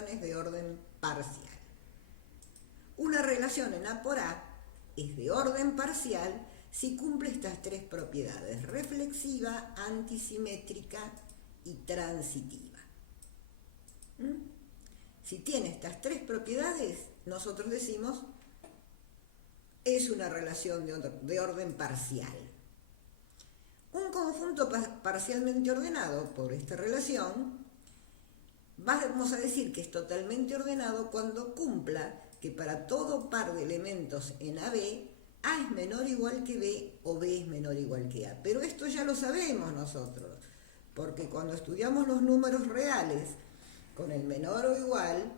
relaciones de orden parcial. Una relación en A por A es de orden parcial si cumple estas tres propiedades: reflexiva, antisimétrica y transitiva. Si tiene estas tres propiedades, nosotros decimos es una relación de orden parcial. Un conjunto parcialmente ordenado por esta relación, vamos a decir que es totalmente ordenado cuando cumpla que para todo par de elementos en AB, A es menor o igual que B o B es menor o igual que A. Pero esto ya lo sabemos nosotros, porque cuando estudiamos los números reales con el menor o igual,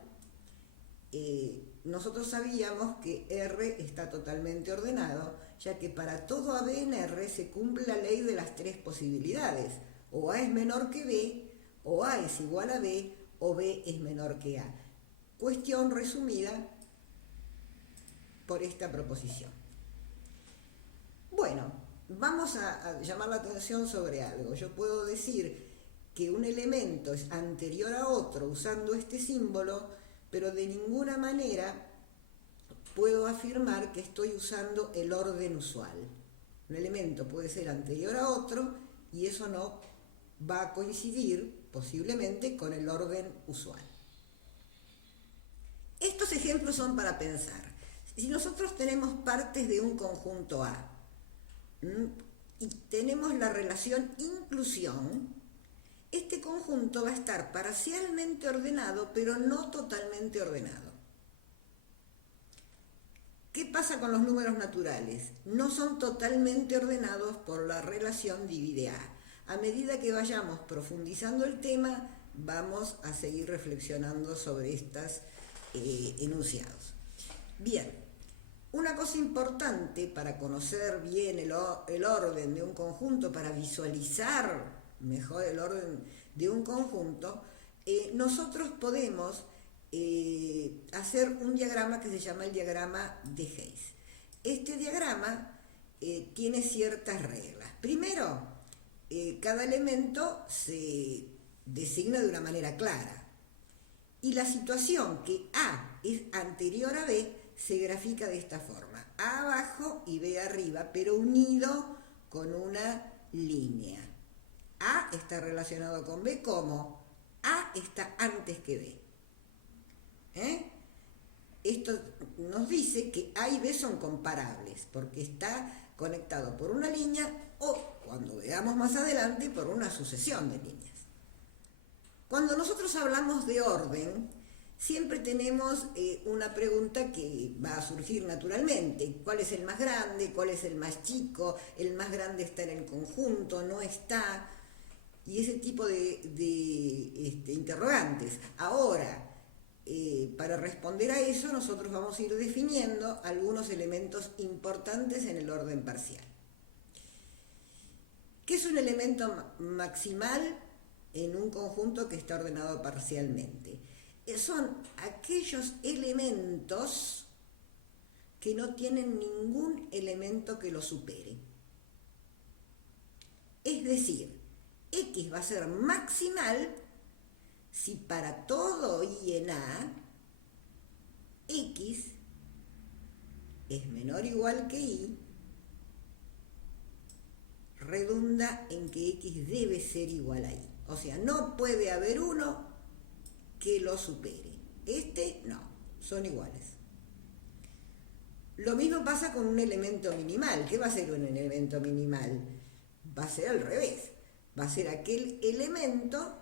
nosotros sabíamos que R está totalmente ordenado, ya que para todo AB en R se cumple la ley de las tres posibilidades: o A es menor que B, o A es igual a B, o B es menor que A. Cuestión resumida por esta proposición. Bueno, vamos a llamar la atención sobre algo. Yo puedo decir que un elemento es anterior a otro usando este símbolo, pero de ninguna manera puedo afirmar que estoy usando el orden usual. Un elemento puede ser anterior a otro y eso no va a coincidir posiblemente con el orden usual. Estos ejemplos son para pensar. Si nosotros tenemos partes de un conjunto A y tenemos la relación inclusión, este conjunto va a estar parcialmente ordenado, pero no totalmente ordenado. ¿Qué pasa con los números naturales? No son totalmente ordenados por la relación divide A. A medida que vayamos profundizando el tema, vamos a seguir reflexionando sobre estos enunciados. Bien, una cosa importante para conocer bien el orden de un conjunto, para visualizar mejor el orden de un conjunto, nosotros podemos hacer un diagrama que se llama el diagrama de Hayes. Este diagrama tiene ciertas reglas. Primero, cada elemento se designa de una manera clara. Y la situación que A es anterior a B se grafica de esta forma: A abajo y B arriba, pero unido con una línea. A está relacionado con B como A está antes que B. Esto nos dice que A y B son comparables porque está conectado por una línea o, cuando veamos más adelante, por una sucesión de líneas. Cuando nosotros hablamos de orden, siempre tenemos una pregunta que va a surgir naturalmente: ¿cuál es el más grande? ¿Cuál es el más chico? ¿El más grande está en el conjunto? ¿No está? Y ese tipo de interrogantes. Ahora, para responder a eso, nosotros vamos a ir definiendo algunos elementos importantes en el orden parcial. ¿Qué es un elemento maximal en un conjunto que está ordenado parcialmente? Son aquellos elementos que no tienen ningún elemento que lo supere. Es decir, X va a ser maximal si para todo I en A, X es menor o igual que Y, redunda en que X debe ser igual a Y. O sea, no puede haber uno que lo supere. No, son iguales. Lo mismo pasa con un elemento minimal. ¿Qué va a ser un elemento minimal? Va a ser al revés. Va a ser aquel elemento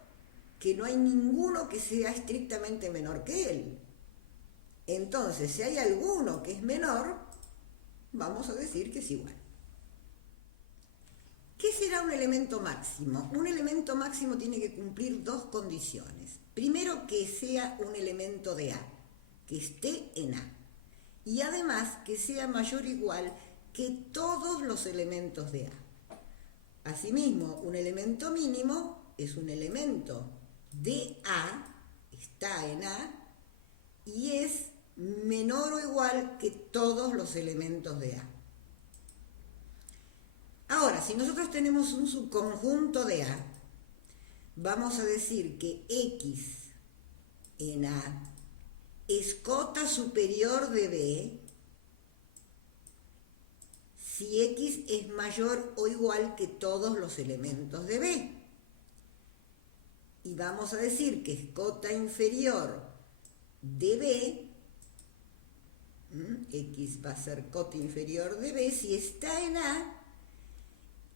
que no hay ninguno que sea estrictamente menor que él. Entonces, si hay alguno que es menor, vamos a decir que es igual. ¿Qué será un elemento máximo? Un elemento máximo tiene que cumplir dos condiciones. Primero, que sea un elemento de A, que esté en A. Y además, que sea mayor o igual que todos los elementos de A. Asimismo, un elemento mínimo es un elemento de A, está en A, y es menor o igual que todos los elementos de A. Ahora, si nosotros tenemos un subconjunto de A, vamos a decir que X en A es cota superior de B si X es mayor o igual que todos los elementos de B. Y vamos a decir que es cota inferior de B, X va a ser cota inferior de B si está en A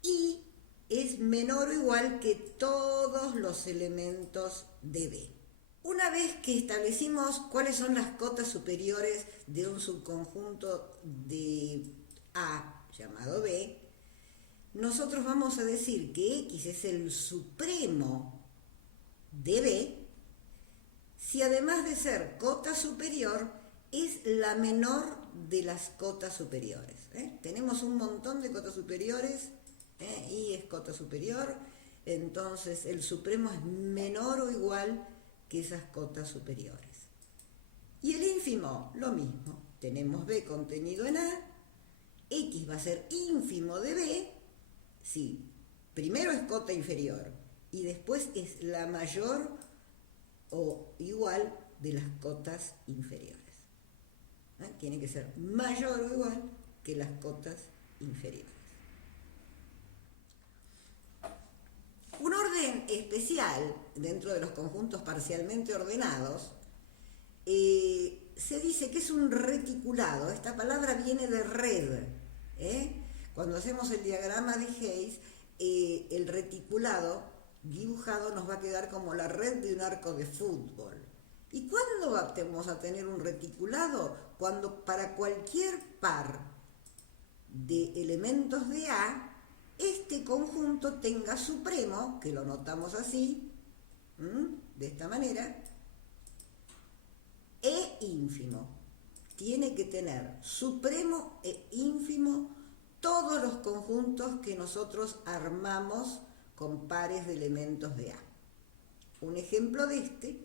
y es menor o igual que todos los elementos de B. Una vez que establecimos cuáles son las cotas superiores de un subconjunto de A llamado B, nosotros vamos a decir que X es el supremo de B si además de ser cota superior es la menor de las cotas superiores. Tenemos un montón de cotas superiores, y es cota superior, entonces el supremo es menor o igual que esas cotas superiores. Y el ínfimo, lo mismo, tenemos B contenido en A, X va a ser ínfimo de B, si primero es cota inferior y después es la mayor o igual de las cotas inferiores. Tiene que ser mayor o igual que las cotas inferiores. Un orden especial dentro de los conjuntos parcialmente ordenados se dice que es un reticulado. Esta palabra viene de red. Cuando hacemos el diagrama de Hayes, el reticulado dibujado nos va a quedar como la red de un arco de fútbol. ¿Y cuándo vamos a tener un reticulado? Cuando para cualquier par de elementos de A, este conjunto tenga supremo, que lo notamos así, de esta manera, e ínfimo. Tiene que tener supremo e ínfimo todos los conjuntos que nosotros armamos con pares de elementos de A. Un ejemplo de este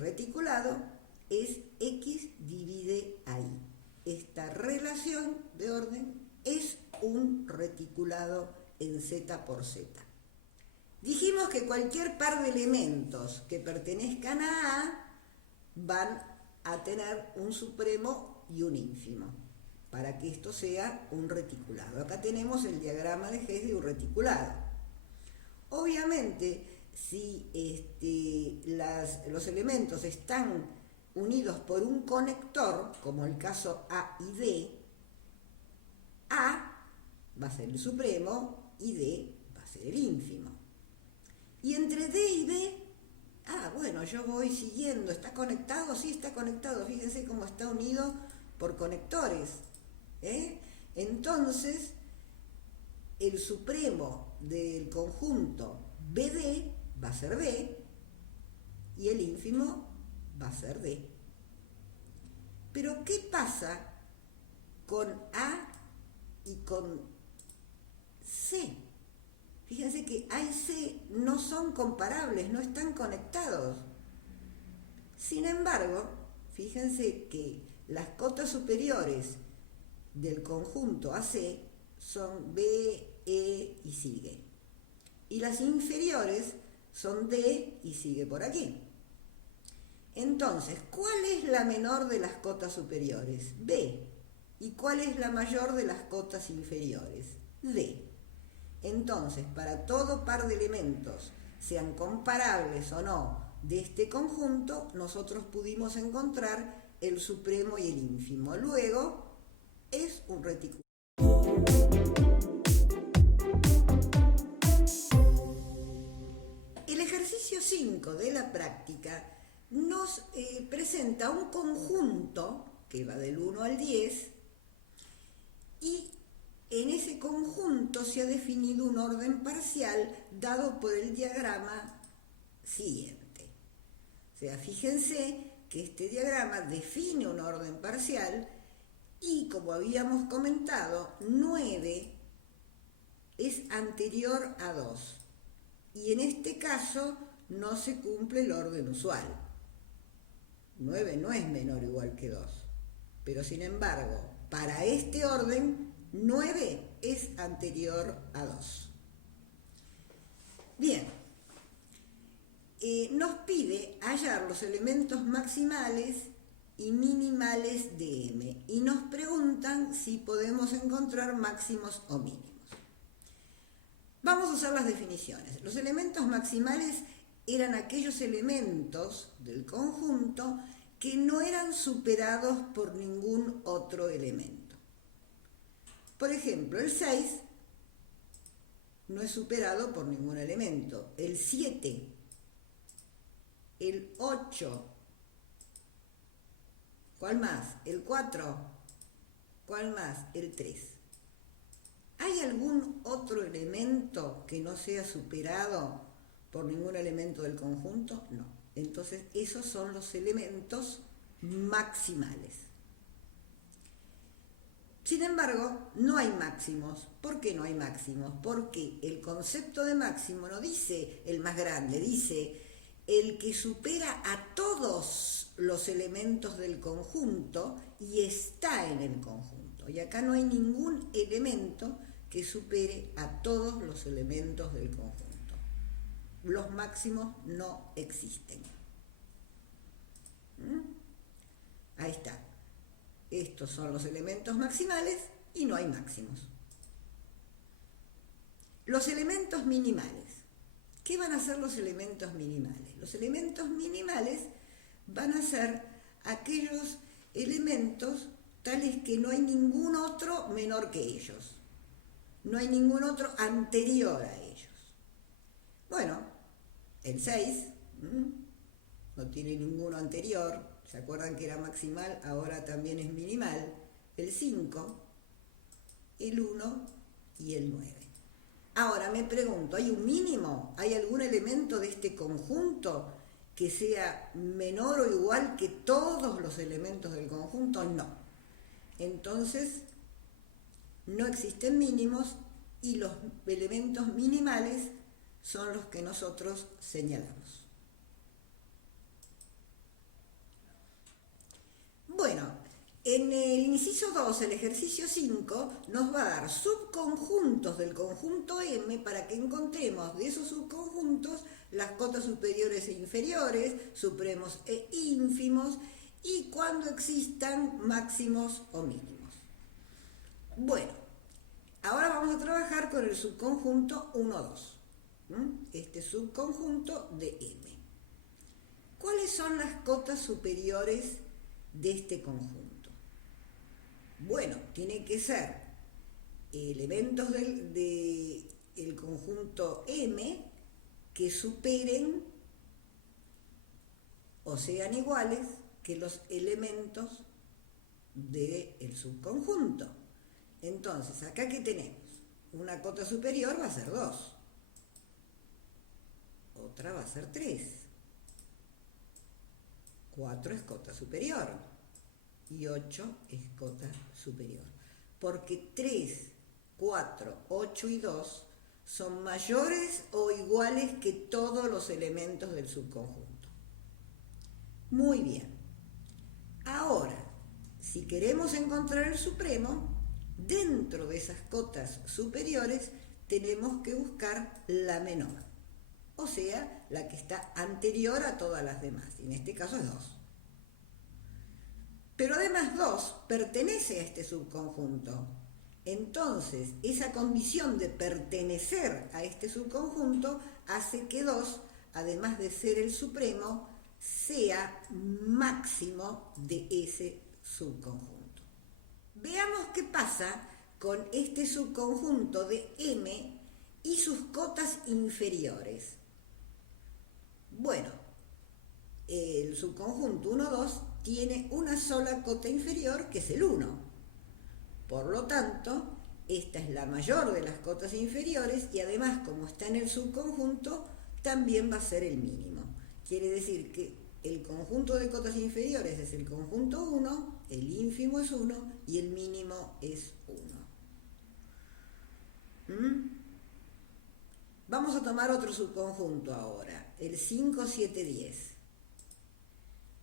reticulado es X divide a Y. Esta relación de orden es un reticulado en Z por Z. Dijimos que cualquier par de elementos que pertenezcan a A van a tener un supremo y un ínfimo, para que esto sea un reticulado. Acá tenemos el diagrama de Hayes de un reticulado. Obviamente, si los elementos están unidos por un conector, como el caso A y D, A va a ser el supremo y D va a ser el ínfimo. Y entre D y B, bueno, yo voy siguiendo, ¿está conectado? Sí, está conectado. Fíjense cómo está unido por conectores. Entonces, el supremo del conjunto BD va a ser B y el ínfimo va a ser D. Pero ¿qué pasa con A y con C? Fíjense que A y C no son comparables, no están conectados. Sin embargo, fíjense que las cotas superiores del conjunto AC son B, E y sigue. Y las inferiores son D y sigue por aquí. Entonces, ¿cuál es la menor de las cotas superiores? B. ¿Y cuál es la mayor de las cotas inferiores? D. Entonces, para todo par de elementos, sean comparables o no, de este conjunto, nosotros pudimos encontrar el supremo y el ínfimo. Luego, es un reticulado. El ejercicio 5 de la práctica nos presenta un conjunto que va del 1 al 10 y en ese conjunto se ha definido un orden parcial dado por el diagrama siguiente. O sea, fíjense que este diagrama define un orden parcial y, como habíamos comentado, 9 es anterior a 2. Y en este caso no se cumple el orden usual. 9 no es menor o igual que 2. Pero sin embargo, para este orden, 9 es anterior a 2. Bien, nos pide hallar los elementos maximales y minimales de M y nos preguntan si podemos encontrar máximos o mínimos. Vamos a usar las definiciones. Los elementos maximales eran aquellos elementos del conjunto que no eran superados por ningún otro elemento. Por ejemplo, el 6 no es superado por ningún elemento. El 7, el 8, ¿cuál más? El 4, ¿cuál más? El 3. ¿Hay algún otro elemento que no sea superado por ningún elemento del conjunto? No. Entonces, esos son los elementos maximales. Sin embargo, no hay máximos. ¿Por qué no hay máximos? Porque el concepto de máximo no dice el más grande, dice el que supera a todos los elementos del conjunto y está en el conjunto. Y acá no hay ningún elemento que supere a todos los elementos del conjunto. Los máximos no existen. Ahí está. Estos son los elementos maximales y no hay máximos. Los elementos minimales. ¿Qué van a ser los elementos minimales? Los elementos minimales van a ser aquellos elementos tales que no hay ningún otro menor que ellos. No hay ningún otro anterior a ellos. Bueno, el 6 no tiene ninguno anterior. ¿Se acuerdan que era maximal? Ahora también es minimal. El 5, el 1 y el 9. Ahora me pregunto, ¿hay un mínimo? ¿Hay algún elemento de este conjunto que sea menor o igual que todos los elementos del conjunto? No. Entonces, no existen mínimos y los elementos minimales son los que nosotros señalamos. Bueno, en el inciso 2, el ejercicio 5, nos va a dar subconjuntos del conjunto M para que encontremos de esos subconjuntos las cotas superiores e inferiores, supremos e ínfimos, y cuando existan máximos o mínimos. Bueno, ahora vamos a trabajar con el subconjunto 1,2. Este subconjunto de M. ¿Cuáles son las cotas superiores de este conjunto? Bueno, tiene que ser elementos del conjunto M que superen o sean iguales que los elementos del subconjunto. Entonces, acá ¿qué tenemos? Una cota superior va a ser 2. Otra va a ser 3. 4 es cota superior y 8 es cota superior. Porque 3, 4, 8 y 2 son mayores o iguales que todos los elementos del subconjunto. Muy bien. Ahora, si queremos encontrar el supremo, dentro de esas cotas superiores tenemos que buscar la menor. O sea, la que está anterior a todas las demás. Y en este caso es 2. Pero además 2 pertenece a este subconjunto. Entonces, esa condición de pertenecer a este subconjunto hace que 2, además de ser el supremo, sea máximo de ese subconjunto. Veamos qué pasa con este subconjunto de M y sus cotas inferiores. Bueno, el subconjunto 1,2 tiene una sola cota inferior, que es el 1. Por lo tanto, esta es la mayor de las cotas inferiores y además, como está en el subconjunto, también va a ser el mínimo. Quiere decir que el conjunto de cotas inferiores es el conjunto 1, el ínfimo es 1 y el mínimo es 1. Vamos a tomar otro subconjunto ahora, el 5, 7, 10.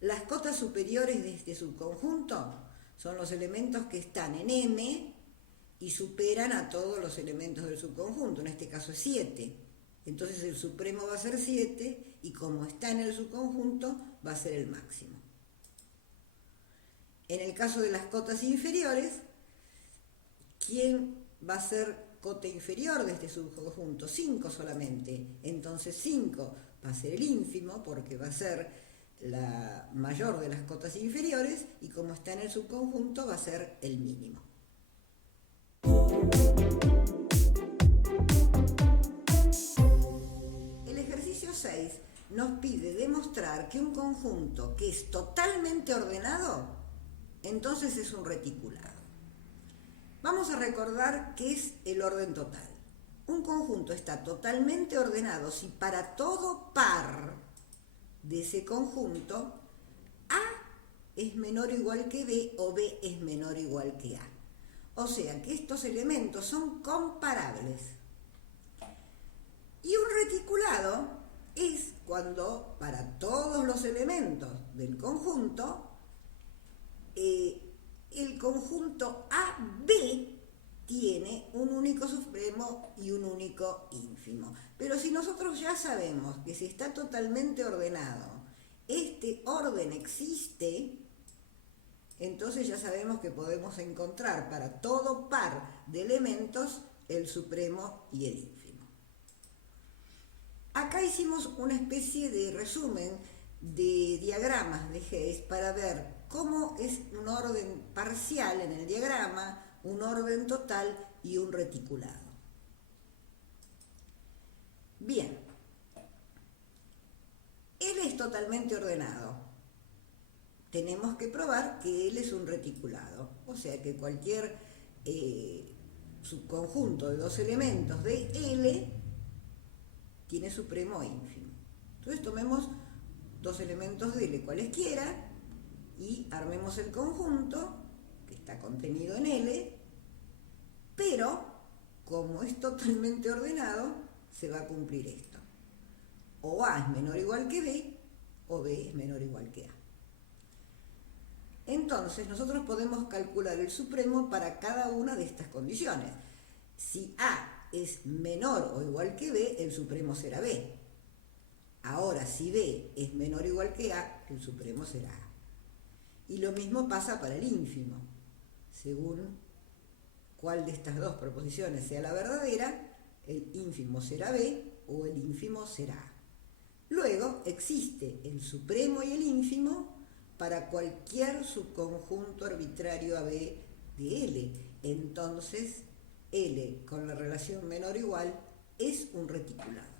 Las cotas superiores de este subconjunto son los elementos que están en M y superan a todos los elementos del subconjunto, en este caso es 7. Entonces el supremo va a ser 7 y como está en el subconjunto va a ser el máximo. En el caso de las cotas inferiores, ¿quién va a ser cota inferior de este subconjunto? 5 solamente. Entonces 5 va a ser el ínfimo porque va a ser la mayor de las cotas inferiores y como está en el subconjunto va a ser el mínimo. El ejercicio 6 nos pide demostrar que un conjunto que es totalmente ordenado, entonces es un reticulado. Vamos a recordar qué es el orden total. Un conjunto está totalmente ordenado si para todo par de ese conjunto A es menor o igual que B o B es menor o igual que A. O sea que estos elementos son comparables. Y un reticulado es cuando para todos los elementos del conjunto el conjunto AB tiene un único supremo y un único ínfimo. Pero si nosotros ya sabemos que si está totalmente ordenado, este orden existe, entonces ya sabemos que podemos encontrar para todo par de elementos el supremo y el ínfimo. Acá hicimos una especie de resumen de diagramas de Hess para ver cómo es un orden parcial en el diagrama, un orden total y un reticulado. Bien, él es totalmente ordenado. Tenemos que probar que él es un reticulado, o sea que cualquier subconjunto de dos elementos de L tiene supremo e ínfimo. Entonces tomemos dos elementos de L cualesquiera y armemos el conjunto que está contenido en L, pero como es totalmente ordenado, se va a cumplir esto. O A es menor o igual que B, o B es menor o igual que A. Entonces, nosotros podemos calcular el supremo para cada una de estas condiciones. Si A es menor o igual que B, el supremo será B. Ahora, si B es menor o igual que A, el supremo será A. Y lo mismo pasa para el ínfimo. Según cuál de estas dos proposiciones sea la verdadera, el ínfimo será B o el ínfimo será A. Luego existe el supremo y el ínfimo para cualquier subconjunto arbitrario AB de L. Entonces, L con la relación menor o igual es un reticulado.